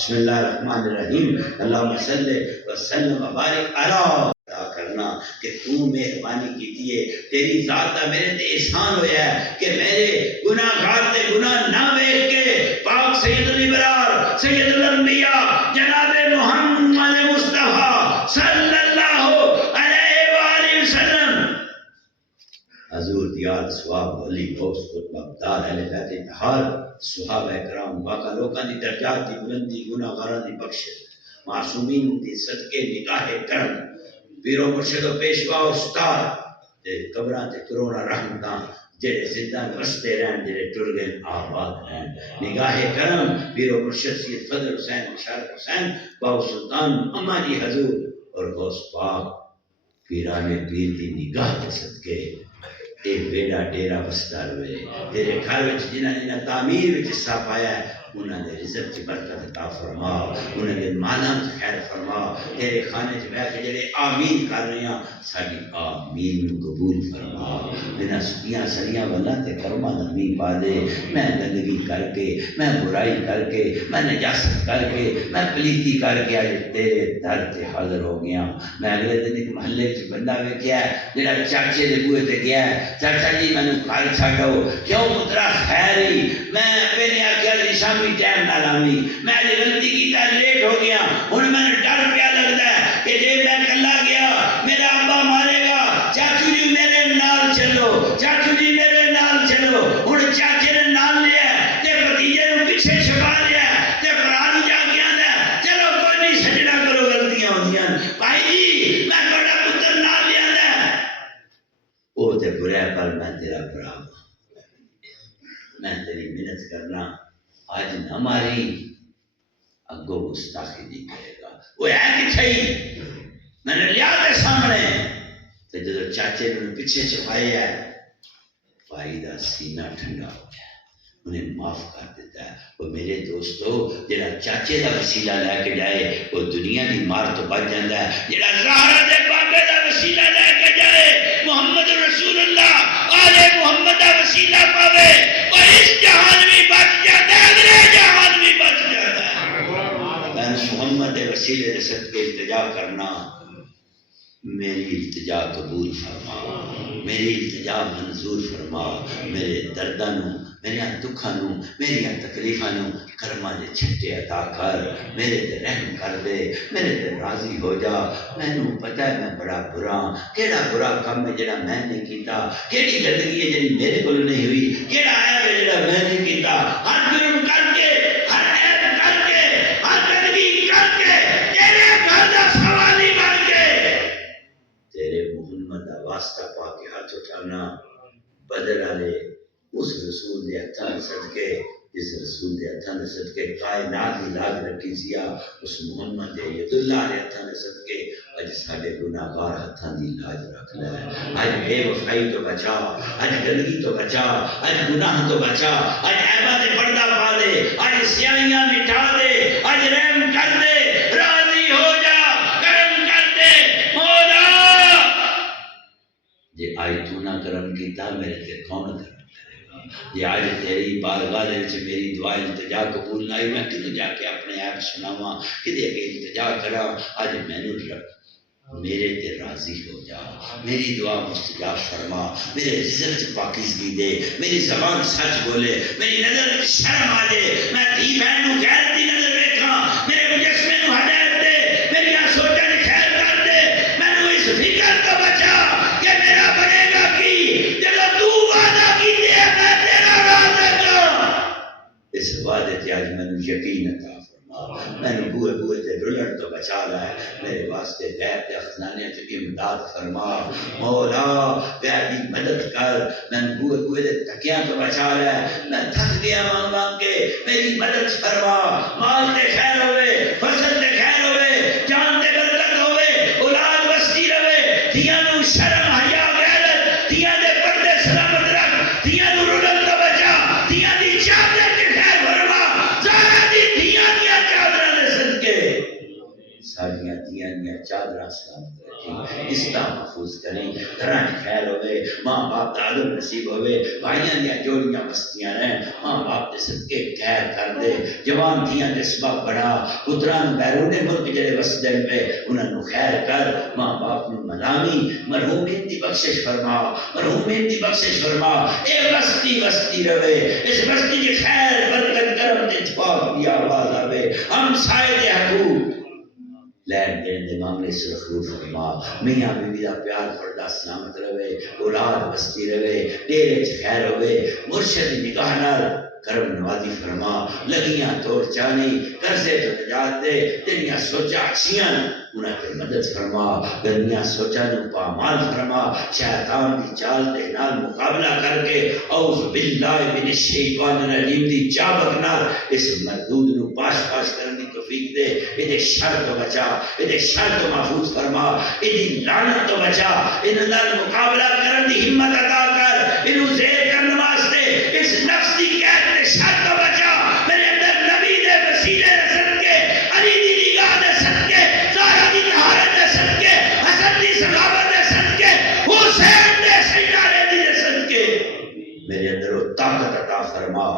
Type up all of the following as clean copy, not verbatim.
بسم اللہ الرحمن الرحیم اللہم صلی وسلم وبارک علی کرنا کہ تو مہربانی کیتی ہے، تیری ذات دا میرے تے احسان ہویا ہے کہ میرے گناہ گار تے گناہ نہ ویکھ کے پاک سید الابرار سید الانبیاء جناب محمد مصطفیٰ صلی اللہ علیہ وآلہ وسلم حضور دیار ثواب علی غوث بغداد اہل بیت اتحاد صحابہ کرام باقا لوکاں دی درجات دی بلندی گناہ گاراں دی بخشش معصومین دی صدقے نگاہ کرم پیرو مرشد و پیشوا استاد تے قبراں تے کروڑا رحمتاں جڑے زندہ بستے رہن جڑے ٹر گئے آباد رہن نگاہ کرم پیرو مرشد سید فضل حسین مشارف حسین باو سلطان اما جی حضور اور غوث پاک پیران پیر دی نگاہ دے صدقے اے بیڑا ڈیرا بستا رہے تیرے گھر وچ جنہاں تعمیر وچ حصہ پایا ہے انہاں دے رزق چ برکت عطا فرما، انہاں دے مالاں چ خیر فرما، تیرے خانے چ بیٹھ کے جڑے آمین کر رہے ہیں ساڈی آمین قبول فرما، بنا سٹیاں سڑیاں ولاں تے کرما نمی پا دے، میں گندگی کر کے میں برائی کر کے میں نجاست کر کے میں پلیتی کر کے اج تیرے در تے حاضر ہو گیا۔ میں اگلے دن ایک محلے چ بندہ ویکھیا ہے جڑا چاچے دے بوئے تے گیا ہے، چاچا جی مینوں گھر چھڈو، کیوں پترا خیر ہی میں میرے آخیا شامی ٹائم نہ لامی، میں غلطی کیتا لیٹ ہو گیا، ہن میں ڈر پیا لگتا ہے کہ جے میں کلا گیا میرا ابا مارے گا، چاچو جی میرے نال چلو، چاچو جی میرے نال چلو، ہن چاچے نے نال لیا تے بھتیجے نوں پیچھے چھپا لیا تے برات جا کے آندا چلو کوئی نہیں سجدہ کرو غلطیاں ہوندیاں بھائی جی میں تہاڈا پتر نال لے آندا او تے برا پر میں تیرا بھرا میں تیری محنت کرنا آج نہ ماری اگو گستاخی نہیں کرے گا، وہ ہے کتھے میں نے لیا دے سامنے تو جدو چاچے نے پیچھے چھپائے ہے بھائی دا سینہ ٹھنڈا ہو گیا، انہیں معاف کر دیتا ہے۔ وہ میرے دوستو جڑا چاچے دا وسیلہ لے کے جائے وہ دنیا دی مار تو بچ جاتا ہے، جڑا زہرا دے بابے دا وسیلہ لے کے جائے محمد رسول اللہ آل محمد دا وسیلہ پاوے اور اس جہان میں بچ جاتا ہے، اگلے جہان میں بچ جاتا ہے۔ میں محمد وسیلے دے صدقے التجا کرنا، میری التجا قبول فرما، میری التجا منظور فرما، میرے دردانوں میرے دکھانوں میری تکلیفانوں کرما دے چھٹے عطا کر، میرے تے رحم کر دے، میرے تے راضی ہو جا۔ میں نو پتہ ہے میں بڑا برا، کیڑا برا کام ہے جڑا میں نے کیتا، کیڑی گندگی ہے جڑی میرے کول نہیں ہوئی، کیڑا عیب ہے جڑا میں نے کیتا، ہر جرم کر کے ہر عیب کر کے ہر گندگی کر کے تیرے گھر دا سوالی بن کے تیرے محمد دا واسطہ پا کے ہاتھ اٹھانا، بدل والے اس رسول دے ہتھاں صدقے جس رسول دے ہتھاں دے صدقے کائنات دی لاج رکھی سیا، اس محمد عید اللہ دے ہتھاں دے صدقے اج ساڈے گناہگار ہتھاں دی لاج رکھ لے، اج بے وفائی تو بچا، اج گندگی تو بچا، اج گناہ تو بچا، اج عیباں تے پردہ پا دے، اج سیاہیاں مٹا دے، اج رحم کر دے، راضی ہو جا، کرم کر دے مولا۔ جے آج تو نہ کرم کیتا میرے تے کون کرم؟ یہ آج تیری بارگاہ دے وچ میری دعا التجا قبول نہ ہوئی، میں کدھر جا کے اپنے آپ سناواں، کدھر اگے التجا کراں؟ آج مینوں میرے تے راضی ہو جا، میری دعا مستجاب فرما، میرے رزق چ پاکیزگی دے، میری زبان سچ بولے، میری نظر وچ شرم آ جائے، میں دھی بہن نوں غیرت دی نظر ویکھاں، میرے مجسمے نوں ہدایت دے، میری سوچاں دی خیر کر دے، مینوں اس فکر تو بچا کہ میرا بنے گا کی جدوں تو وعدہ کیتے ہے میں تیرا راز ہاں، اس وعدے تے اج مینوں یقین عطا فرما، مینوں بوئے بوئے تے رلن تو بچا لے، میرے واسطے غیب تے خزانے چ امداد فرما، مولا غیب دی مدد کر، مینوں بوئے بوئے تے تکیاں تو بچا لے، میں تھک گیا مانگ مانگ کے، میری مدد فرما، مال تے خیر ہوئے، فصل تے خیر ہوئے، جان تے برکت ہوئے، اولاد وستی رہے، دیاں نوں شرم حیا غیرت دیاں دے پردے سلامت رکھ، دیاں نوں رلن تو بچا، دیاں دی چادر تے خیر فرما، زہرا دی دیاں دیاں چادراں دے صدقے ساڑیاں دیاں دیاں چادرہ سلامت رکھیں، اسلام محفوظ کریں، گھراں خیر ہوئے، ماں باپ دا عدل نصیب ہوئے، بھائیاں دیاں جوڑیاں بستیاں رہیں، ماں باپ دے صدقے خیر کر دے، جوان دیاں دے سبب بڑھا، پتران بیرون ملک جڑے وسدے پہ انہاں نو خیر کر، ماں باپ نو ملامی، مرحومین دی بخشش فرما، مرحومین دی بخشش فرما، اے بستی بستی رہے، اس بستی دی خیر برکت کرم تے اتفاق دی آواز آوے، ہم سائے دے حقوق لین دین دے معاملے سرخرو فرما، میاں بیوی دا پیار پردہ سلامت رہے، اولاد بستی رہے، ڈیرے چ خیر ہوئے، مرشد دی نگاہ نال کرم نوازی فرما، لگیاں توڑ چانی، قرضے تو نجات دے، جنیاں سوچا اچھیاں انہاں تے مدد فرما، گندیاں سوچا نو پامال فرما، شیطان دی چال دے نال مقابلہ کر کے اعوذ باللہ من الشیطان الرجیم دی چابک نال اس مردود نو پاش پاش کرن دی توفیق دے، ادھے شر تو بچا، ادھے شر تو محفوظ فرما، ادھی لعنت تو بچا، انہاں نال مقابلہ کرن دی ہمت عطا کر، انہوں زیر کرن واسطے اس نفس دی قید تے شر تو بچا، میرے اندر نبی دے وسیلے دے صدقے، علی دی نگاہ دے صدقے، زہرا دی طہارت دے صدقے، حسن دی سخاوت دے صدقے، حسین دے سیدانے دی دے صدقے میرے اندر وہ طاقت عطا فرما،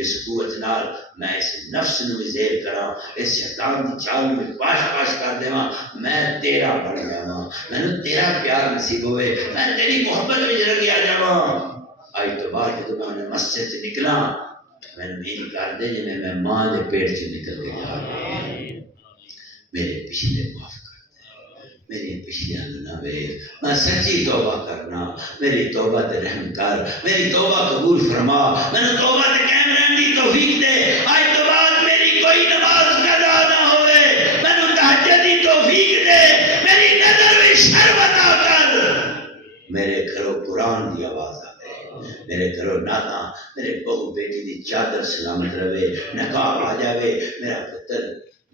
اس قوت نال میں اس نفس نو زیر کراں، اس شیطان دی چال نو پاش پاش کر دیواں، میں تیرا بن جاواں، مینوں تیرا پیار نصیب ہوئے، میں تیری محبت وچ رنگیا جاواں۔ آج تو بعد جدوں میں مسجد سے نکلاں میں میری کر دے جی میں ماں دے پیٹ سے نکل کے جا رہا، میرے پچھلے معاف کر دے، میری پچھلیاں نہ ویکھ، میں سچی توبہ کرنا، میری توبہ تے رحم کر، میری توبہ قبول فرما، میں نے توبہ تے قائم رہن دی توفیق دے، آج تو بعد میری کوئی نماز قضا نہ ہوئے، میں نے تہجد دی توفیق دے، میری نظر میں شرم عطا کر، میرے گھروں قرآن دی آواز آ میرے گھروں ناتا، میرے بہو بیٹی دی چادر سلامت رہے، نکاح آ جاوے، میرا پتر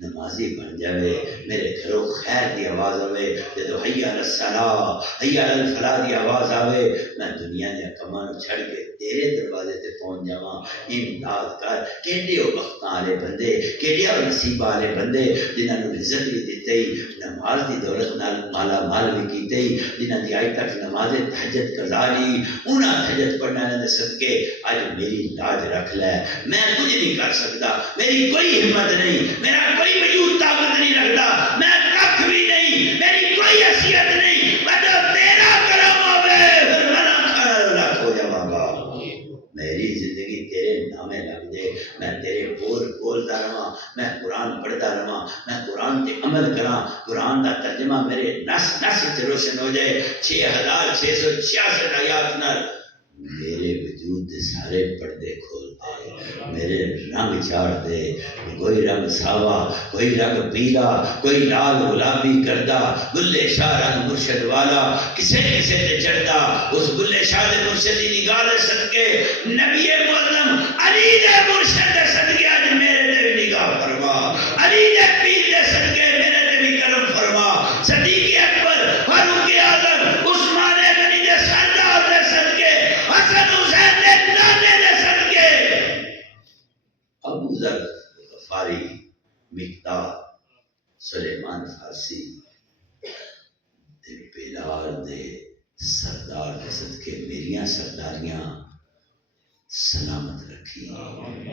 نمازی بن جاوے، میرے گھروں خیر دی آواز آوے، جدو حی علی الصلاۃ حی علی الفلاح دی آواز آوے، میں دنیا دے کماں نو چھڑ کے تیرے دروازے تے پہنچ جاواں، امداد کر، کیڑے او بختاں والے بندے، کیڑے او نصیباں والے بندے جنہاں نو رزق بھی دتے، نماز دی دولت نال مالا مال بھی کیتے، جنہاں دی اج تک نماز تہجد قضا نہیں، انہاں تہجد پڑھنے دے صدقے اج میری لاج رکھ لے، میں کچھ نہیں کر سکتا، میری کوئی ہمت نہیں، میرا کوئی وجود طاقت نہیں رکھتا، میں کھ بھی نہیں، میری کوئی حیثیت نہیں، میں تو تیرا کرم ہوے پھر میں نہ ہو جاواں گا، میری زندگی تیرے نامے لگ دے، میں تیرے بول بولتا رہاں، میں قرآن پڑھتا رہاں، میں قرآن تے عمل کراں، قرآن دا ترجمہ میرے نس نس تے روشن ہو جائے، 6666 آیات نال میرے وجود دے سارے پردے کھول دے، میرے رنگ چاڑ دے، کوئی رنگ ساوا، کوئی رنگ پیلا، کوئی لال گلابی کردا، گلے شاہ رنگ مرشد والا کسے کسے تے چڑھدا، اس گلے شاہ دے مرشد دی نگاہ دے صدقے، نبی معظم علی دے مرشد دے صدقے اج میرے تے بھی نگاہ فرما، علی دے پیر دے صدقے میرے تے بھی کرم فرما، صدیق اکبر، فاروق اعظم، عثمان غنی دے سردار دے صدقے، حسن حسین دے نانے دے صدقے، ابو ذر غفاری، مقداد، سلیمان فارسی تے بلال دے سردار دے صدقے میریاں سرداریاں سلامت رکھی،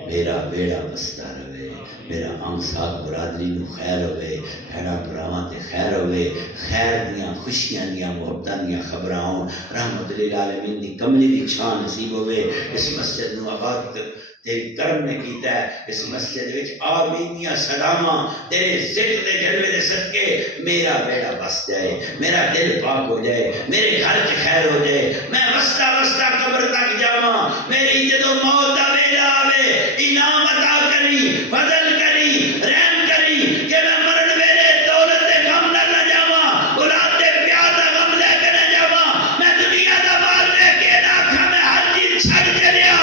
میرا بیڑا بستا رہے، میرا امساک برادری نو خیر ہوئے، بھیڑا براواں تے خیر ہوئے، خیر دیاں خوشیاں دیاں محبتاں دیاں خبراں ہون، رحمت للعالمین دی کملی دی چھان نصیب ہوئے، اس مسجد نو آباد تیری کرم نے کیتا ہے، اس مسجد وچ آمین دیاں سلاماں تیرے ذکر دے جلوے دے صدقے میرا بیڑا بس جائے، میرا دل پاک ہو جائے، میرے گھر چ خیر ہو جائے، میں وسطا وسطا قبر تک جاواں، میری جدوں موت دا ویلا آوے انعام عطا کری، فضل کری، رحم کری کہ میں مرن ویلے دولت دے غم نال نہ جاواں، اولاد دے پیار دا غم لے کے نہ جاواں، میں دنیا دا مال لے کے نہ آکھاں میں ہر چیز چھڈ کے لیا،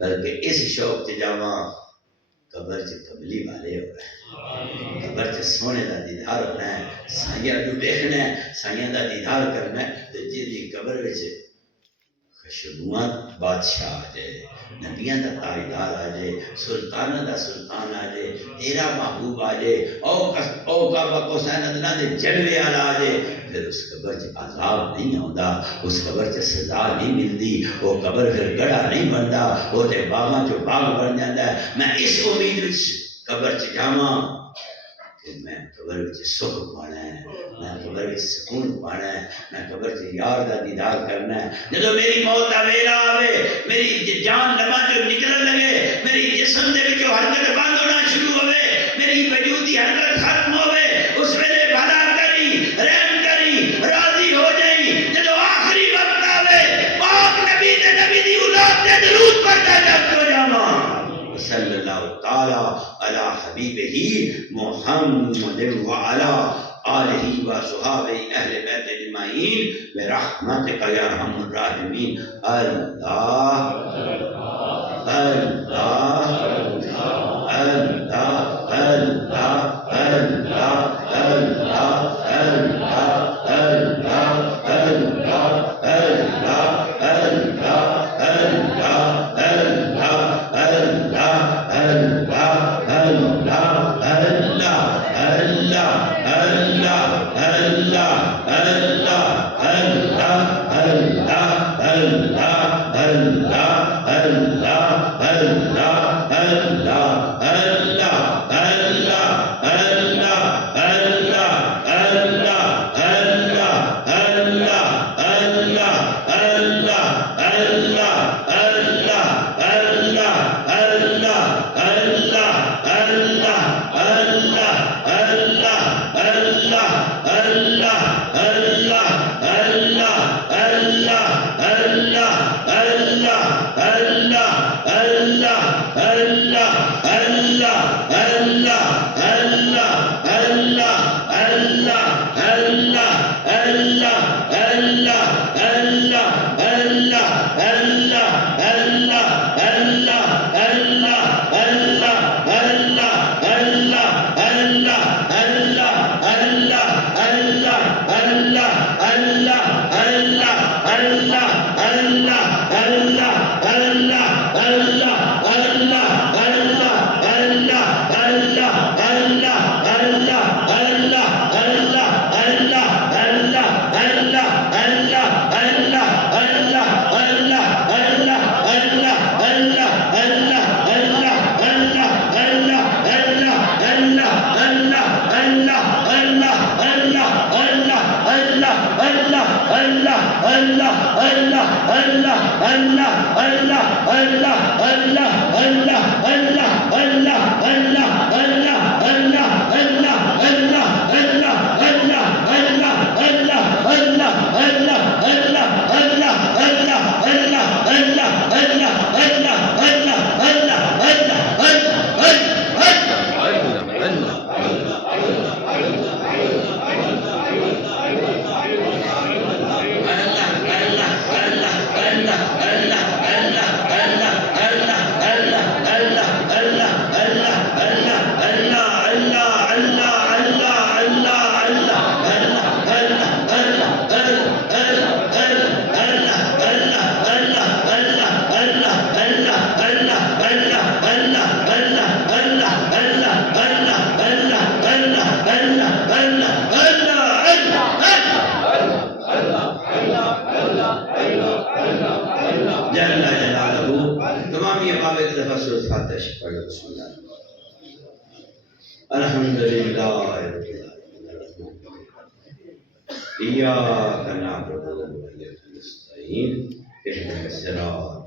بلکہ اس شوق تے جاواں قبر چ کملی والے ہو رہے، قبر چ سونے دا دیدار ہونا ہے، سائیاں نو دیکھنا ہے، سائیاں دا دیدار کرنا ہے، تے جی قبر وچ خشبوات بادشاہ آ جائے، نبیاں دا تاجدار آ جائے، سلطانہ دا سلطان آ جائے، تیرا محبوب آ جائے، او کعبہ قوسین ادنا دے جلوے والا آ جائے، پھر اس قبر چ عذاب نہیں آتا، اس قبر چ سزا نہیں ملتی، وہ قبر پھر گڑھا نہیں بنتا، وہ تے باغاں چ باغ بن جاتا ہے۔ میں اس امید وچ قبر چ جاواں کہ میں قبر وچ سکھ پانا ہے، میں قبر وچ سکون پانا ہے، میں قبر چ یار دا دیدار کرنا ہے۔ جدو میری موت دا ویلا آوے، میری جان لباں چوں نکلن لگے، میری جسم دے وچوں حرکت بند ہونا شروع ہوئے، میری وجودی حرکت ختم ہوئے، اس ویلے بھلا کری، رحم کری، راضی ہو جائی۔ جدو آخری وقت آوے، پاک نبی تے نبی دی اولاد تے درود پڑھدا جب تو جاواں۔ صلی اللہ تعالی علی حبیبہ محمد وعلی آلہ و صحابہ اہل بیت اجمعین برحمتک یا ارحم الراحمین۔ اللہ اللہ اللہ اللہ اللہ اللہ إياك نعبد وإياك نستعين اهدنا الصراط